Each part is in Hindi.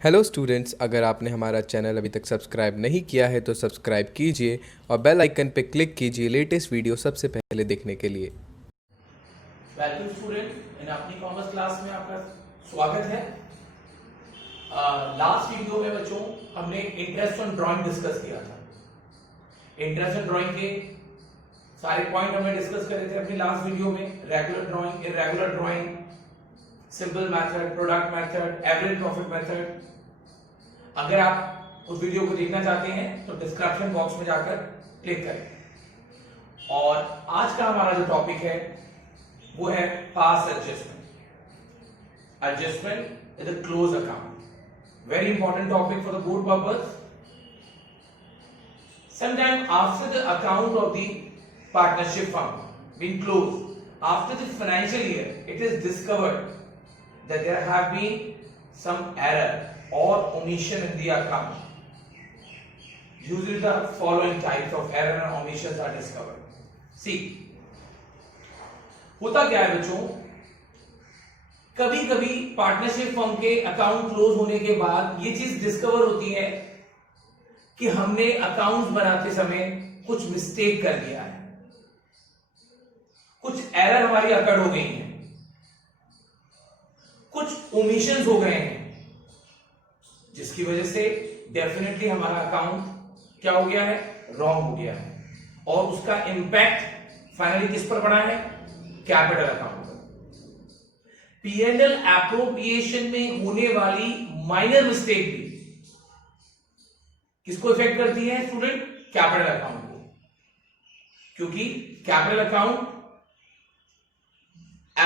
हेलो स्टूडेंट्स, अगर आपने हमारा चैनल अभी तक सब्सक्राइब नहीं किया है तो सब्सक्राइब कीजिए और बेल आइकन पर क्लिक कीजिए लेटेस्ट वीडियो सबसे पहले देखने के लिए। वेलकम स्टूडेंट, इन अपनी कॉमर्स क्लास में आपका स्वागत है। लास्ट वीडियो में बच्चों हमने इंटरेस्ट ऑन ड्राइंग डिस्कस किया था। इंटरेस्ट ऑन ड्राइंग के सारे पॉइंट हमने डिस्कस करे थे अपनी लास्ट वीडियो में। Regular drawing, irregular drawing, simple method, product method, average profit method. अगर आप उस वीडियो को देखना चाहते हैं तो डिस्क्रिप्शन बॉक्स में जाकर क्लिक करें। और आज का हमारा जो टॉपिक है वो है pass adjustment. Adjustment is a close account, very important topic for the board purpose. Sometime after the account of the partnership firm been closed, after the financial year, it is discovered that there have been some error or omission in the account. Usually the following types of error and omissions are discovered. See, होता क्या है बच्चों, कभी कभी पार्टनरशिप फर्म के अकाउंट क्लोज होने के बाद ये चीज डिस्कवर होती है कि हमने अकाउंट्स बनाते समय कुछ मिस्टेक कर दिया है, कुछ एरर हमारी अकड़ हो गई है, कुछ ओमिशंस हो गए हैं, जिसकी वजह से डेफिनेटली हमारा अकाउंट क्या हो गया है, रॉन्ग हो गया है। और उसका इंपैक्ट फाइनली किस पर पड़ा है, कैपिटल अकाउंट पर। पीएनएल एप्रोप्रिएशन में होने वाली माइनर मिस्टेक भी किसको इफेक्ट करती है स्टूडेंट, कैपिटल अकाउंट को, क्योंकि कैपिटल अकाउंट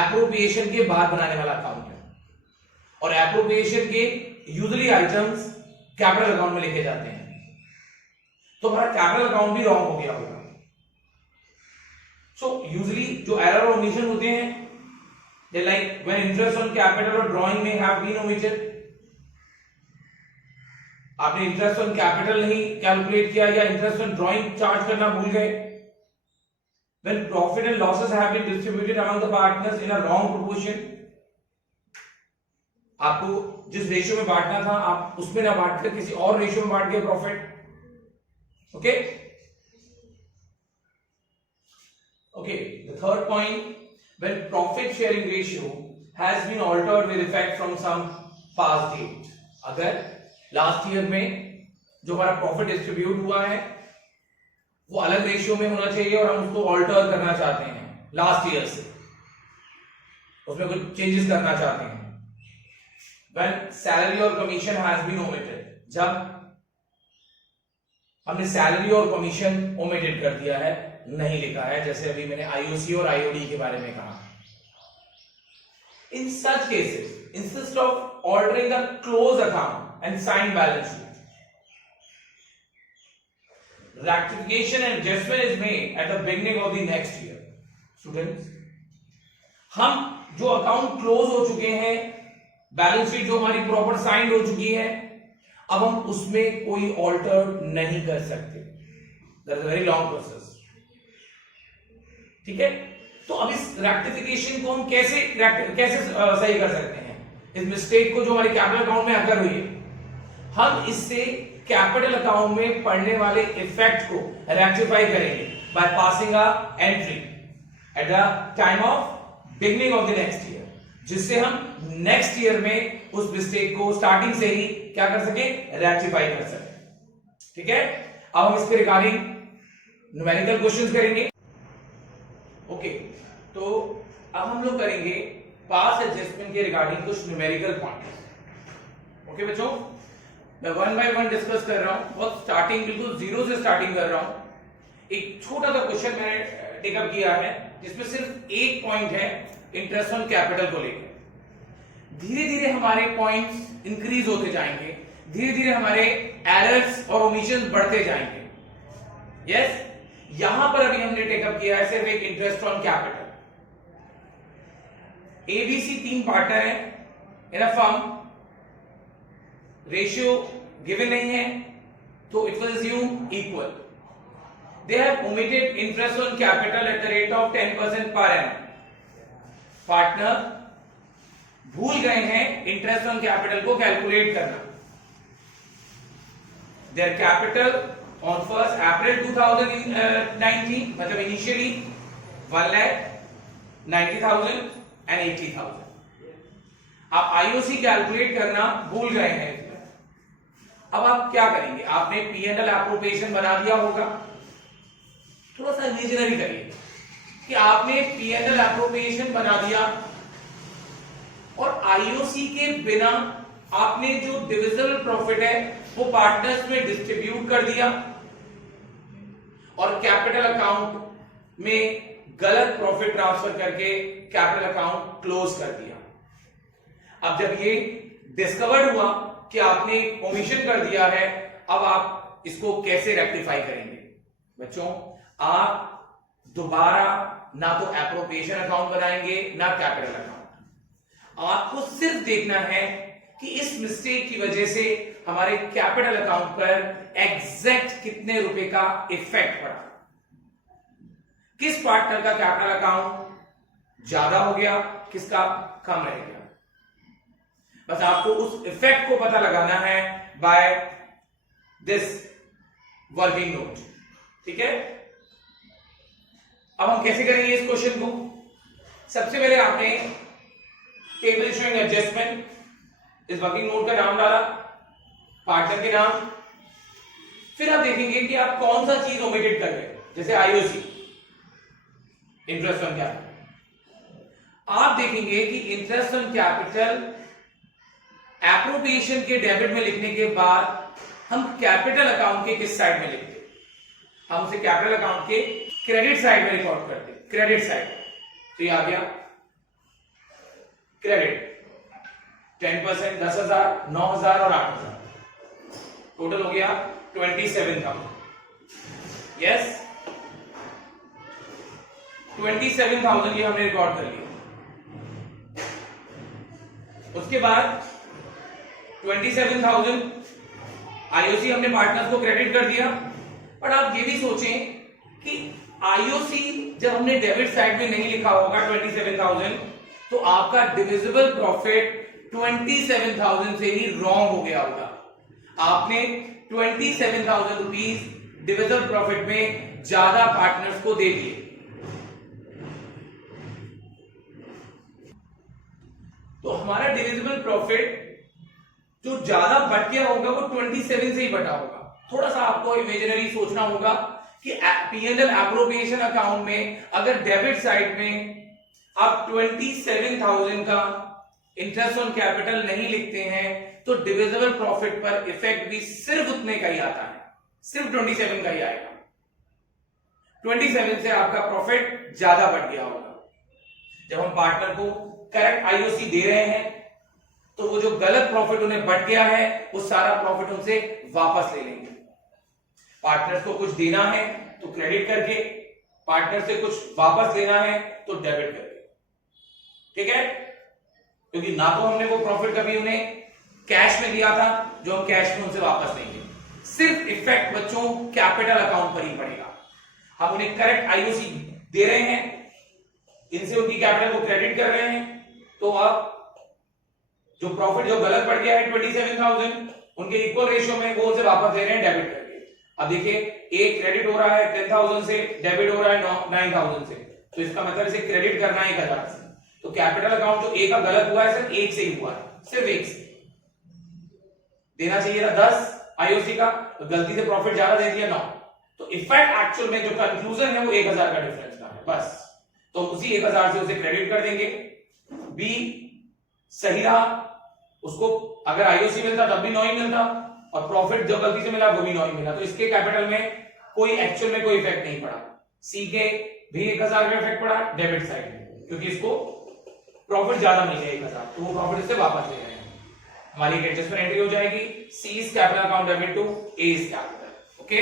एप्रोप्रिएशन के बाद बनाने वाला अकाउंट है और एप्रोप्रिएशन के यूजुअली आइटम्स कैपिटल अकाउंट में लेके जाते हैं, तो हमारा कैपिटल अकाउंट भी रॉन्ग हो गया होगा। सो यूजुअली जो एरर और ओमिशन होते हैं, they like when interest on capital और ड्राइंग में हैव बीन ओमिटेड। आपने इंटरेस्ट ऑन कैपिटल नहीं कैलकुलेट किया या इंटरेस्ट ऑन ड्राइंग चार्ज करना भूल गए। When profit and losses have been distributed among the partners in a wrong proportion, आपको जिस रेशियो में बांटना था आप उसमें ना बांटकर किसी और रेशियो में बांट गए profit. Okay okay, the third point, when profit sharing ratio has been altered with effect from some past date। अगर लास्ट ईयर में जो हमारा प्रॉफिट डिस्ट्रीब्यूट हुआ है वो अलग रेशियो में होना चाहिए और हम उसको ऑल्टर करना चाहते हैं लास्ट ईयर से, उसमें कुछ चेंजेस करना चाहते हैं। When salary और कमीशन हैज बीन ओमिटेड, जब हमने सैलरी और कमीशन ओमिटेड कर दिया है, नहीं लिखा है, जैसे अभी मैंने आईओसी और आईओडी के बारे में कहा। In such cases, instead of altering the close account and sign balance sheet, rectification and adjustment is made at the beginning of the next year। Students, हम जो अकाउंट क्लोज हो चुके हैं, बैलेंस शीट जो हमारी प्रॉपर साइंड हो चुकी है, अब हम उसमें कोई ऑल्टर नहीं कर सकते। That is a very long process. ठीक है, तो अब इस रेक्टिफिकेशन को हम कैसे सही कर सकते हैं, इस मिस्टेक को जो हमारे कैपिटल अकाउंट में अकर हुई है, हम इससे कैपिटल अकाउंट में पड़ने वाले इफेक्ट को रेक्टिफाई करेंगे by passing a entry at the time of beginning of the next year, जिससे हम नेक्स्ट ईयर में उस मिस्टेक को स्टार्टिंग से ही क्या कर सके, रेक्टिफाई कर सके। ठीक है, अब हम इसके रिगार्डिंग न्यूमेरिकल क्वेश्चंस करेंगे। ओके, तो अब हम लोग करेंगे पास एडजस्टमेंट के रिगार्डिंग कुछ न्यूमेरिकल पॉइंट्स। ओके बच्चों, मैं वन बाय वन डिस्कस कर रहा हूं, बहुत स्टार्टिंग बिल्कुल जीरो से स्टार्टिंग कर रहा हूं। एक छोटा सा क्वेश्चन मैंने टेकअप किया है जिसमें सिर्फ एक पॉइंट है इंटरेस्ट ऑन कैपिटल को लेकर। धीरे धीरे हमारे पॉइंट्स इंक्रीज होते जाएंगे, धीरे धीरे हमारे एरर्स और ओमिशंस बढ़ते जाएंगे। यस, यहां पर अभी हमने टेकअप किया है सिर्फ एक इंटरेस्ट ऑन कैपिटल। एबीसी तीन पार्टनर हैं इन अ फर्म, रेशियो गिवन नहीं है तो it was assume equal. They have omitted interest on capital at the rate of 10% per annum. Partner भूल गए हैं इंटरेस्ट ऑन कैपिटल को कैलकुलेट करना, their capital on 1st April 2019, मतलब initially 1,90,000 and 80,000। आप आईओसी कैलकुलेट करना भूल गए हैं। अब आप क्या करेंगे, आपने P&L एप्रोप्रिएशन बना दिया होगा। थोड़ा सा इमेजिनरी करिए कि आपने P&L एप्रोप्रिएशन बना दिया और आईओसी के बिना आपने जो डिविजिबल प्रॉफिट है वो पार्टनर्स में डिस्ट्रीब्यूट कर दिया और कैपिटल अकाउंट में गलत प्रॉफिट ट्रांसफर करके कैपिटल अकाउंट क्लोज कर दिया। अब जब ये डिस्कवर्ड हुआ कि आपने ओमिशन कर दिया है, अब आप इसको कैसे रेक्टिफाई करेंगे? बच्चों, आप दोबारा ना तो एप्रोप्रिएशन अकाउंट बनाएंगे ना कैपिटल अकाउंट। आपको सिर्फ देखना है कि इस मिस्टेक की वजह से हमारे कैपिटल अकाउंट पर एग्जैक्ट कितने रुपए का इफेक्ट पड़ा, किस पार्टनर का कैपिटल अकाउंट ज्यादा हो गया, किसका कम रह गया। बस आपको उस इफेक्ट को पता लगाना है बाय दिस वर्किंग नोट। ठीक है, अब हम कैसे करेंगे इस क्वेश्चन को? सबसे पहले आपने टेबल शोइंग एडजस्टमेंट, इस वर्किंग नोट का नाम डाला, पार्टनर के नाम, फिर आप देखेंगे कि आप कौन सा चीज ओमिटेड कर रहे हैं। जैसे आईओसी, इंटरेस्ट ऑन कैपिटल, आप देखेंगे कि इंटरेस्ट ऑन कैपिटल एप्रोप्रिएशन के डेबिट में लिखने के बाद हम कैपिटल अकाउंट के किस साइड में लिखते? हम उसे कैपिटल अकाउंट के क्रेडिट साइड में रिकॉर्ड करते, क्रेडिट साइड। तो ये आ गया क्रेडिट 10%, 10,000, 9,000 और 8,000, टोटल हो गया 27,000। यस, 27,000 ये हमने रिकॉर्ड कर लिया। उसके बाद 27,000 आईओसी हमने पार्टनर्स को क्रेडिट कर दिया। पर आप ये भी सोचें कि आईओसी जब हमने डेबिट साइड में नहीं लिखा होगा 27,000, तो आपका डिविजिबल प्रॉफिट 27,000 से ही रॉन्ग हो गया होगा। आपने 27,000 रुपीज डिविजिबल प्रॉफिट में ज्यादा पार्टनर्स को दे दिए। तो हमारा डिविजिबल प्रॉफिट जो ज्यादा बट गया होगा वो 27 से ही बटा होगा। थोड़ा सा आपको इमेजिनरी सोचना होगा कि P&L एप्रोप्रिएशन अकाउंट में अगर डेबिट साइड में आप 27,000 का इंटरेस्ट ऑन कैपिटल नहीं लिखते हैं तो डिविजिबल प्रॉफिट पर इफेक्ट भी सिर्फ उतने का ही आता है, सिर्फ 27 का ही आएगा। 27 से आपका प्रॉफिट ज्यादा बढ़ गया होगा। जब हम पार्टनर को करेक्ट आईओसी दे रहे हैं तो वो जो गलत प्रॉफिट उन्हें बढ़ गया है वो सारा प्रॉफिट उनसे वापस ले लेंगे। पार्टनर्स को कुछ देना है तो क्रेडिट करके, पार्टनर से कुछ वापस लेना है तो डेबिट करके। ठीक है, क्योंकि ना तो हमने वो प्रॉफिट कभी उन्हें कैश में दिया था जो हम कैश में उनसे वापस लेंगे। सिर्फ इफेक्ट बच्चों कैपिटल अकाउंट पर ही पड़ेगा। हम उन्हें करेक्ट आईओसी दे रहे हैं, इनसे उनकी कैपिटल को क्रेडिट कर रहे हैं, तो अब जो प्रॉफिट जो गलत बढ़ गया है 27,000 उनके इक्वल रेशियो में वो उसे वापस दे रहे हैं डेबिट करके। अब देखिए, एक क्रेडिट हो रहा है 10,000 से, डेबिट हो रहा है 9,000 से, तो इसका मतलब इसे क्रेडिट करना है 1,000 से। तो कैपिटल अकाउंट जो एक का गलत हुआ है सिर्फ एक से ही हुआ है, सिर्फ एक से। देना चाहिए था 10 आईओसी का, तो गलती से प्रॉफिट ज्यादा दे दिया 9। तो इफेक्ट एक्चुअल में जो कंक्लूजन है वो 1,000 का डिफरेंस का है बस। तो उसी 1,000 से उसे क्रेडिट कर देंगे। बी सही रहा, उसको अगर आईओसी मिलता तब भी 9 ही मिलता और प्रॉफिट जो गलती से मिला वो भी 9 ही मिला। तो इसके कैपिटल में कोई एक्चुअल में कोई इफेक्ट नहीं पड़ा। सी के भी 1,000 का इफेक्ट पड़ा डेबिट साइड में, क्योंकि इसको प्रॉफिट ज्यादा मिल गया 1,000, तो वो प्रॉफिट इससे वापस ले रहे हैं। हमारी एडजस्टमेंट एंट्री हो जाएगी C is capital account debit to A is capital. Okay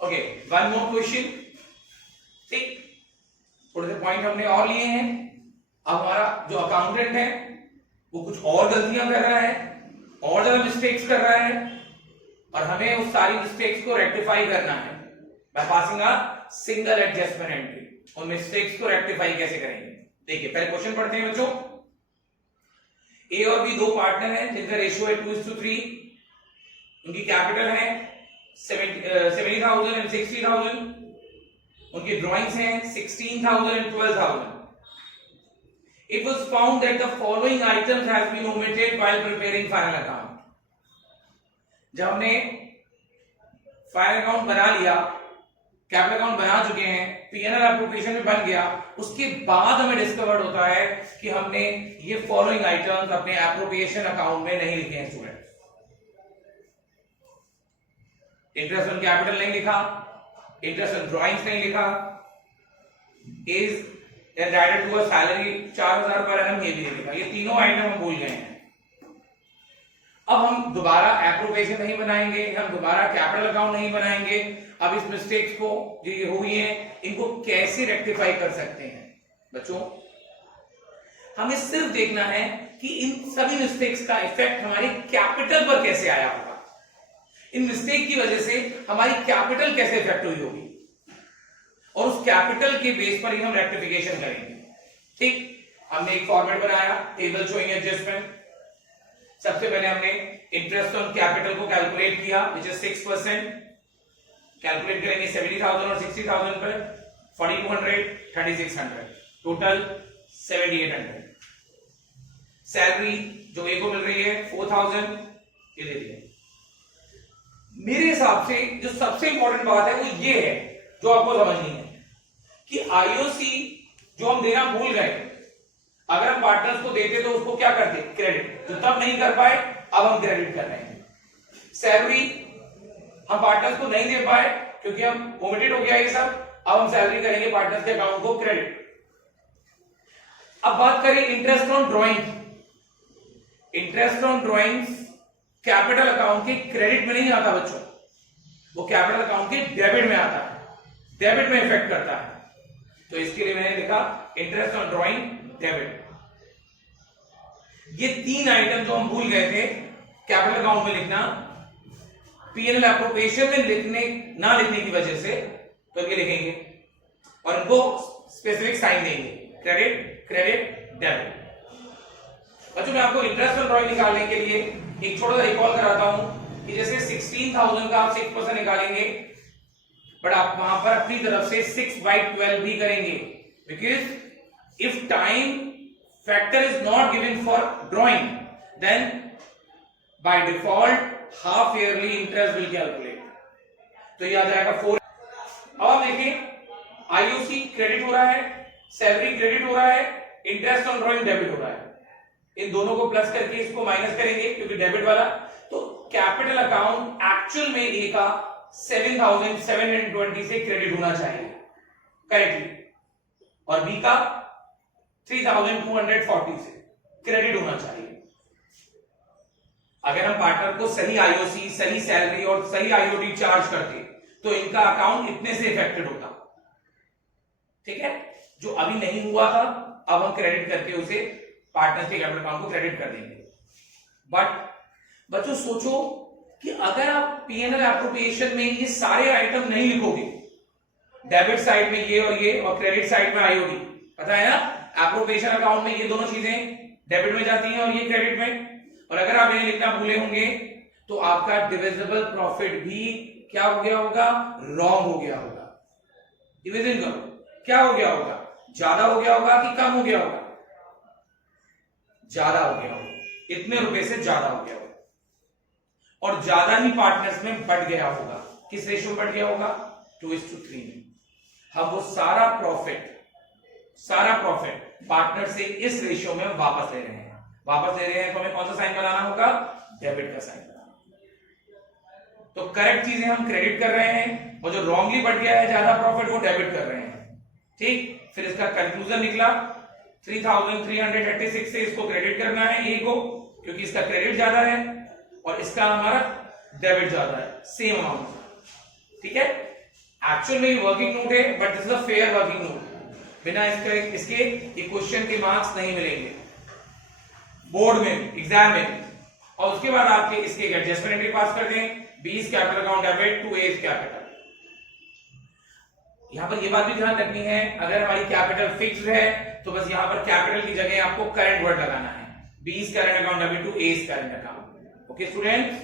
okay, one more question. ठीक, थोड़े से पॉइंट हमने और लिए हैं। अब हमारा जो अकाउंटेंट है वो कुछ और गलतियां कर रहा है, और ज्यादा मिस्टेक्स कर रहा है, और हमें उस सारी मिस्टेक्स को रेक्टिफाई करना है by passing a single adjustment entry. उन मिस्टेक्स को रेक्टिफाई कैसे करेंगे? देखिए, पहले क्वेश्चन पढ़ते हैं बच्चों। ए और बी दो पार्टनर हैं जिनका रेशियो है 2:3। उनकी कैपिटल है 70,000 एंड 60,000, उनकी ड्राइंग्स हैं 16,000 and 12,000. It was found that the following items has been omitted while preparing final account. जब हमने फाइनल अकाउंट बना लिया, कैपिटल अकाउंट बना चुके हैं, पीएनएल एप्रोप्रिएशन में बन गया, उसके बाद हमें डिस्कवर्ड होता है कि हमने ये फॉलोइंग आइटम्स अपने एप्रोप्रिएशन अकाउंट में नहीं लिखे हैं. स्टूडेंट, इंटरेस्ट ऑन कैपिटल नहीं लिखा, इंटरेस्ट ऑन ड्राइंग्स नहीं लिखा, is entitled to a salary 4,000 per annum ये भी नहीं लिखा. ये तीनों आइटम हम भूल गए हैं. अब हम दोबारा एप्रोप्रिएशन नहीं बनाएंगे, हम दोबारा कैपिटल अकाउंट नहीं बनाएंगे. अब इस मिस्टेक्स को जो ये हुई हैं, इनको कैसे रेक्टिफाई कर सकते हैं? बच्चों, हमें सिर्फ देखना है कि इन सभी मिस्टेक्स का इफेक्ट हमारे कैपिटल पर कैसे आया होगा. इन मिस्टेक की वजह से हमारी कैपिटल कैसे इफेक्ट हुई होगी, और उस कैपिटल के बेस पर ही हम रेक्टिफिकेशन करेंगे. ठीक, हमने एक फॉर्मेट बनाया, टेबल शोइंग एडजस्टमेंट. सबसे पहले हमने इंटरेस्ट ऑन कैपिटल को कैलकुलेट किया, विच इज 6%. कैलकुलेट करेंगे 70,000 और 60,000 पर, 4,200, 3,600, टोटल 7,800. सैलरी जो ए को मिल रही है 4,000, ये दे दिया. मेरे हिसाब से जो सबसे इंपॉर्टेंट बात है वो ये है जो आपको समझनी है कि आईओसी जो हम देना भूल गए, अगर हम पार्टनर्स को देते तो उसको क्या करते? क्रेडिट. जो तब नहीं कर पाए, अब हम क्रेडिट कर रहे हैं. सैलरी हम पार्टनर्स को नहीं दे पाए क्योंकि हम ओमिटेड हो गया ये सब, अब हम सैलरी करेंगे पार्टनर्स के अकाउंट को क्रेडिट. अब बात करें interest on drawing. Interest on drawings capital account के क्रेडिट में नहीं आता बच्चों, वो कैपिटल अकाउंट के डेबिट में आता है, डेबिट में इफेक्ट करता है. तो इसके लिए मैंने लिखा इंटरेस्ट ऑन ड्राइंग डेबिट. ये तीन आइटम जो हम भूल गए थे कैपिटल अकाउंट में लिखना, पीएनएल एप्रोप्रिएशन में ना लिखने की वजह से, तो ये लिखेंगे और इनको स्पेसिफिक साइन देंगे, क्रेडिट क्रेडिट डेबिट. बच्चों, मैं आपको इंटरेस्ट ऑन ड्राइंग निकालने के लिए एक छोटा सा रिकॉल कराता हूं कि जैसे 16,000 का आप 6% निकालेंगे, बट आप वहां पर अपनी तरफ से 6/12 भी करेंगे, because if time factor is not given for drawing, then by default half yearly interest will calculate. तो ये आ जाएगा 4. अब आप देखें, आईओसी क्रेडिट हो रहा है, सैलरी क्रेडिट हो रहा है, इंटरेस्ट ऑन ड्राइंग डेबिट हो रहा है. इन दोनों को प्लस करके इसको माइनस करेंगे क्योंकि डेबिट वाला. तो कैपिटल अकाउंट एक्चुअल में ए का 7,720 से क्रेडिट होना चाहिए करेक्टली, और बी का 3,240 से क्रेडिट होना चाहिए. अगर हम पार्टनर को सही आईओसी, सही सैलरी और सही आईओटी चार्ज करते तो इनका अकाउंट इतने से इफेक्टेड होता. ठीक है, जो अभी नहीं हुआ था, अब हम क्रेडिट करके उसे पार्टनर्स के कैपिटल अकाउंट को क्रेडिट कर देंगे. बट बच्चों सोचो कि अगर आप पीएनएल एप्रोप्रिएशन में ये सारे आइटम नहीं लिखोगे, डेबिट साइड में ये और क्रेडिट साइड में आईओटी, पता है ना, एप्रोप्रिएशन अकाउंट में ये दोनों चीजें डेबिट में जाती हैं और ये क्रेडिट में, और अगर आप इन्हें लिखना भूले होंगे तो आपका डिविजिबल प्रॉफिट भी क्या हो गया होगा? रॉन्ग हो गया होगा. डिविजन करो, क्या हो गया होगा? ज्यादा हो गया होगा कि कम हो गया होगा? ज्यादा हो गया होगा. इतने रुपए से ज्यादा हो गया होगा, और ज्यादा ही पार्टनर्स में बढ़ गया होगा. किस रेशियो में बढ़ गया होगा? 2:3 में. हम वो सारा प्रॉफिट पार्टनर से इस रेशियो में वापस ले रहे हैं. वापस ले रहे हैं तो हमें कौन सा साइन बनाना होगा? डेबिट का साइन बनाना. तो करेक्ट चीजें हम क्रेडिट कर रहे हैं, और जो रॉन्गली बढ़ गया है ज्यादा प्रॉफिट, वो डेबिट कर रहे हैं. ठीक, फिर इसका कंक्लूजन निकला 3,336 से इसको क्रेडिट करना है ए को, क्योंकि इसका क्रेडिट ज्यादा है और इसका हमारा डेबिट ज्यादा है, सेम अमाउंट. ठीक है, एक्चुअल में वर्किंग नोट है, but this is a fair working note. बिना इसके ये क्वेश्चन के मार्क्स नहीं मिलेंगे बोर्ड में, एग्जाम में. और उसके बाद आपके इसके एडजस्टमेंट एंट्री पास कर दें. B is capital account debit to A is capital. यहां पर ये बात भी ध्यान रखनी है, अगर हमारी कैपिटल फिक्स्ड है तो बस यहां पर कैपिटल की जगह आपको करंट वर्ड लगाना है. B is current account debit to A is current account. Okay students,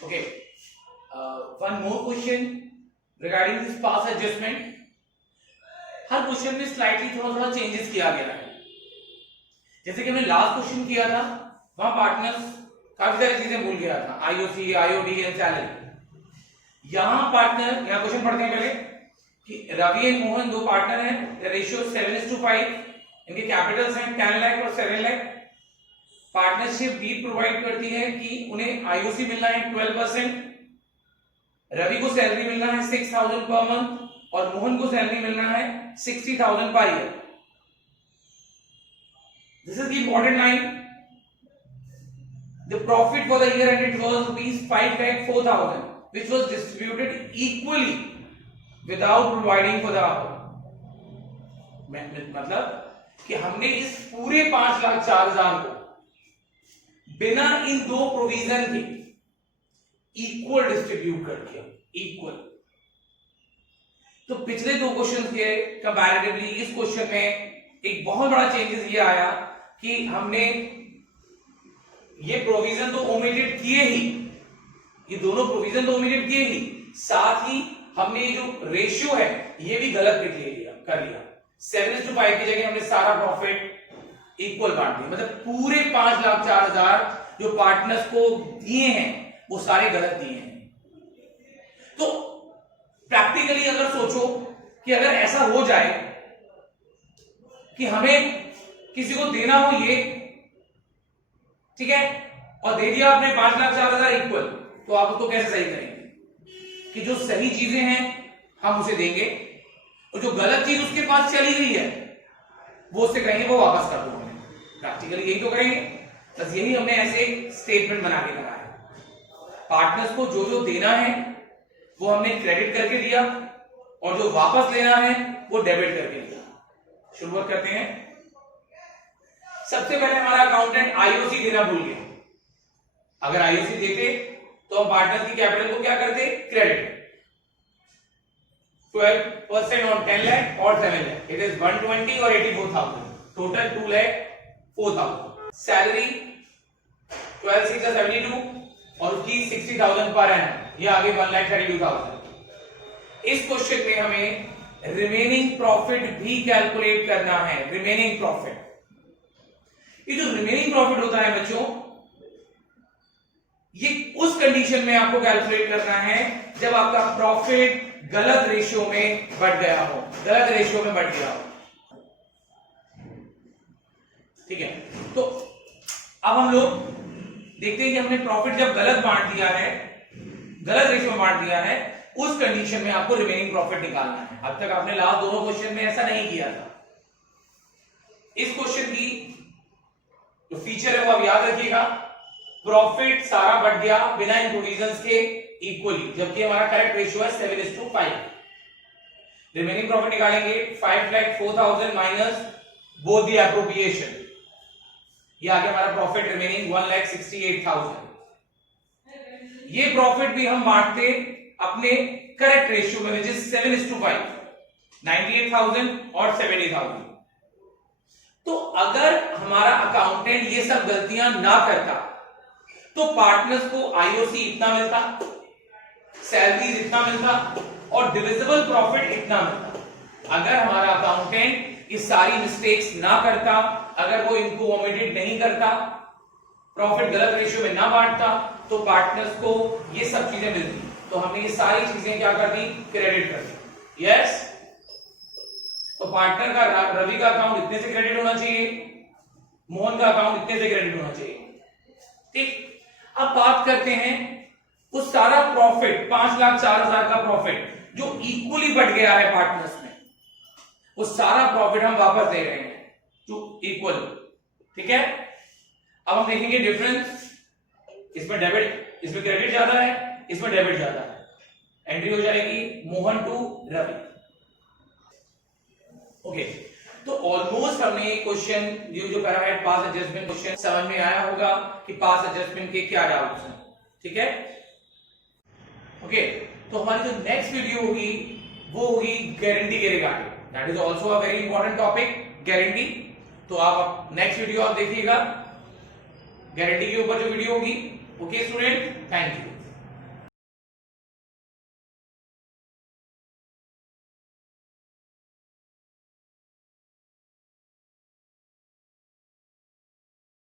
Okay, one more question regarding this pass adjustment. हर क्वेश्चन में स्लाइटली थोड़ा थोड़ा चेंजेस किया गया है। जैसे कि हमने लास्ट क्वेश्चन किया था, वहां पार्टनर्स काफी सारी चीजें भूल गया था, आईओसी, आईओडी एंड सैलरी। यहां पार्टनर, यहां क्वेश्चन पढ़ते हैं पहले कि रवि एंड मोहन दो पार्टनर हैं, रेशियो 7:5, इनके कैपिटल्स हैं 10 लाख और 7 लाख। पार्टनरशिप भी प्रोवाइड करती है कि उन्हें आईओसी मिलना है 12%, रवि को सैलरी मिलना है 6,000 पर मंथ और मोहन को सैलरी मिलना है 60,000 per year. This is the important line. The profit for the year ended was ₹5,04,000 which was distributed equally without providing for the other। मतलब कि हमने इस पूरे 5,04,000 को बिना इन दो प्रोविजन के इक्वल डिस्ट्रीब्यूट कर दिया, इक्वल। तो पिछले दो क्वेश्चन के कंपैरेटिवली इस क्वेश्चन में एक बहुत बड़ा चेंजेस ये आया कि हमने ये प्रोविजन तो ओमिटेड किए ही, ये दोनों प्रोविजन तो ओमिटेड किए ही, साथ ही हमने ये जो रेशियो है ये भी गलत कर लिया। 7:5 की जगह हमने सारा प्रॉफिट इक्वल बांट दिया, मतलब पूरे 5,04,000 जो पार्टनर्स को दिए हैं वो सारे गलत दिए हैं। तो प्रैक्टिकली अगर सोचो कि अगर ऐसा हो जाए कि हमें किसी को देना हो ये, ठीक है, और दे दिया आपने 5,04,000 इक्वल, तो आप उसको कैसे सही करेंगे कि जो सही चीजें हैं हम उसे देंगे और जो गलत चीज उसके पास चली गई है वो उससे कहेंगे वो वापस कर दो। प्रैक्टिकली यही तो करेंगे, बस यही हमने ऐसे स्टेटमेंट बना के करा है। पार्टनर्स को जो जो देना है वो हमने क्रेडिट करके दिया और जो वापस लेना है वो डेबिट करके दिया। शुरुआत करते हैं। सबसे पहले हमारा अकाउंटेंट आईओसी देना भूल गया। अगर आईओसी देते तो हम पार्टनर्स की कैपिटल को क्या करते, क्रेडिट। 12% ऑन 10 लाख और 7 लाख, इट इज 120 और 84,000, टोटल 2,04,000। सैलरी 12 6 72 और उसकी 60,000 पर एनम, ये आगे 1,32,000। इस क्वेश्चन में हमें रिमेनिंग प्रॉफिट भी कैलकुलेट करना है। रिमेनिंग प्रॉफिट, ये जो रिमेनिंग प्रॉफिट होता है बच्चों, ये उस कंडीशन में आपको कैलकुलेट करना है जब आपका प्रॉफिट गलत रेशियो में बढ़ गया हो, गलत रेशियो में बढ़ गया हो, ठीक है। तो अब हम लोग देखते हैं कि हमने प्रॉफिट जब गलत बांट दिया है, गलत रेशियो में बांट दिया है, उस कंडीशन में आपको रिमेनिंग प्रॉफिट निकालना है। अब तक आपने लास्ट दोनों क्वेश्चन में ऐसा नहीं किया था। इस क्वेश्चन की जो फीचर है वो आप याद रखिएगा। प्रॉफिट सारा बढ़ गया बिना इन प्रोविजंस के इक्वली, जबकि हमारा करेक्ट रेशियो है 7:5। रिमेनिंग प्रॉफिट निकालेंगे 5,04,000 माइनस बोथ द एप्रोप्रिएशन, ये आगे हमारा प्रॉफिट रिमेनिंग 1,68,000। ये प्रॉफिट भी हम बांटते अपने करेक्ट रेशियो में, विच इज 7:5, 98,000 और 70,000। तो अगर हमारा अकाउंटेंट ये सब गलतियां ना करता तो पार्टनर्स को आईओसी इतना मिलता, सैलरीज इतना मिलता और डिविजिबल प्रॉफिट इतना मिलता। अगर हमारा अकाउंटेंट ये सारी मिस्टेक्स ना करता, अगर वो इनको ओमिटेड नहीं करता, प्रॉफिट गलत रेशियो में ना बांटता, तो पार्टनर्स को ये सब चीजें मिलती। तो हमने ये सारी चीजें क्या कर दी, क्रेडिट कर दी। यस, तो पार्टनर का, रवि का अकाउंट इतने से क्रेडिट होना चाहिए, मोहन का अकाउंट इतने से क्रेडिट होना चाहिए, ठीक। अब बात करते हैं उस सारा प्रॉफिट 5,04,000 का प्रॉफिट जो इक्वली बढ़ गया है पार्टनर्स में, वो सारा प्रॉफिट हम वापस दे रहे हैं टू इक्वल, ठीक है। अब हम देखेंगे डिफरेंस, इसमें डेबिट, इसमें क्रेडिट ज्यादा है, इसमें डेबिट ज्यादा है। एंट्री हो जाएगी मोहन टू रवि। ओके, तो ऑलमोस्ट हमने क्वेश्चन जो करा है पास एडजस्टमेंट क्वेश्चन, समझ में आया होगा कि पास एडजस्टमेंट के क्या डाउट्स हैं, ठीक है। ओके, तो हमारी जो नेक्स्ट वीडियो होगी वो होगी गारंटी के regarding, that is also a very important topic, guarantee. तो आप नेक्स्ट वीडियो आप देखिएगा गारंटी के ऊपर जो वीडियो होगी। Okay student, thank you.